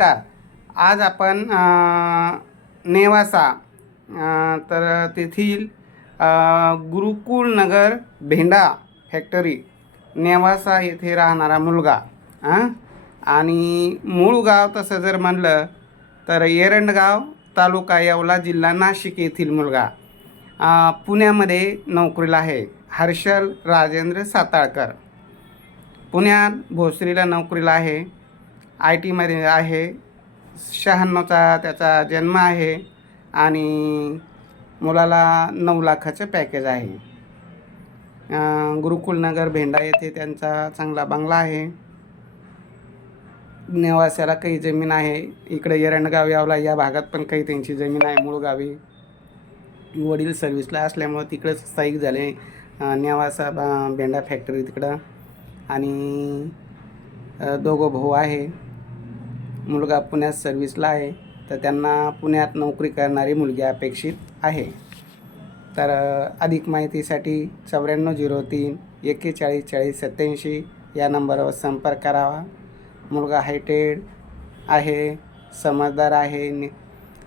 नमस्कार. आज आपण नेवासा तर तेथील गुरुकुल नगर भेंडा फॅक्टरी नेवासा येथे राहणारा मुलगा आणि मूळ गाव तसं जर म्हणलं तर एरंडगाव तालुका येवला जिल्हा नाशिक येथील मुलगा पुण्यामध्ये नोकरीला आहे. हर्षल राजेंद्र साताळकर पुण्यात भोसरीला नोकरीला आहे. IT मध्ये आहे. 96चा त्याचा जन्म आहे आणि मुलाला 9 लाखाचं पॅकेज आहे. गुरुकुल नगर भेंडा येथे त्यांचा चांगला बंगला आहे. नेवासाला काही जमीन आहे. इकडे एरंडगाव यावला या भागात पण काही त्यांची जमीन आहे. मूळ गावी वडील सर्व्हिसला असल्यामुळे तिकडेच स्थायिक झाले. नेवासा भेंडा फॅक्टरी तिकडं आणि दोघं भाऊ आहे. मुलगा पुण्यात सर्व्हिसला आहे तर त्यांना पुण्यात नोकरी करणारी मुलगी अपेक्षित आहे. तर अधिक माहितीसाठी 9403 41 40 87 या नंबरवर संपर्क करावा. मुलगा हायटेड आहे, समजदार आहे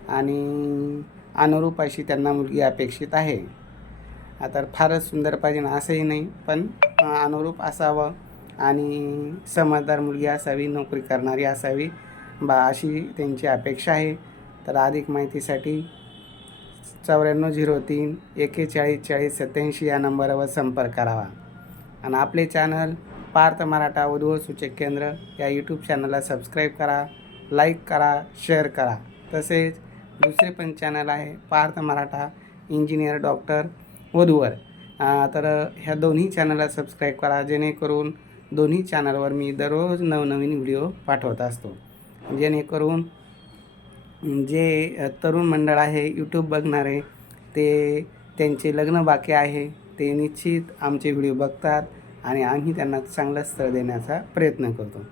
आणि अनुरूप अशी त्यांना मुलगी अपेक्षित आहे. आता फारच सुंदर पाहिजे असंही नाही, पण अनुरूप असावं आणि समजदार मुलगी असावी, नोकरी करणारी असावी अशी त्यांची अपेक्षा आहे. तर अधिक माहितीसाठी 9403 41 40 87 या नंबरवर संपर्क करावा. आणि आपले चॅनल पार्थ मराठा वधू सूचक केंद्र या यूट्यूब चॅनलला सबस्क्राईब करा, लाईक करा, शेअर करा. तसेच दुसरे पण चॅनल आहे पार्थ मराठा इंजिनियर डॉक्टर वधूवर. तर ह्या दोन्ही चॅनलला सबस्क्राईब करा जेणेकरून दोन्ही चॅनलवर मी दररोज नवनवीन व्हिडिओ पाठवत असतो. जेणेकरून जे तरुण मंडळ आहे यूट्यूब बघणारे ते त्यांचे लग्न बाकी आहे ते निश्चित आमचे व्हिडिओ बघतात आणि आम्ही त्यांना चांगलं स्थळ देण्याचा प्रयत्न करतो.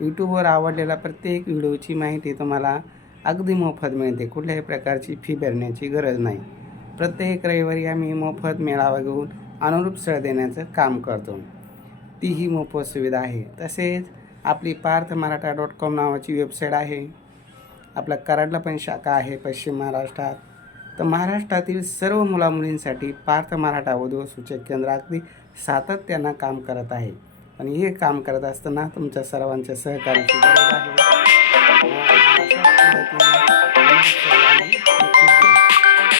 यूट्यूबवर आवडलेला प्रत्येक व्हिडिओची माहिती तुम्हाला अगदी मोफत मिळते. कुठल्याही प्रकारची फी भरण्याची गरज नाही. प्रत्येक रविवारी आम्ही मोफत मेळावा घेऊन अनुरूप स्थळ देण्याचं काम करतो. तीही मोफत सुविधा आहे. तसेच आपली parthmaratha.com नावाची वेबसाईट आहे. आपल्या कराडला पण शाखा आहे पश्चिम महाराष्ट्रात. तर महाराष्ट्रातील सर्व मुलामुलींसाठी पार्थ मराठा वधू सूचक केंद्र अगदी सातत्यानं काम करत आहे. आणि हे काम करत असताना तुमच्या सर्वांच्या सहकार्याची गरज आहे.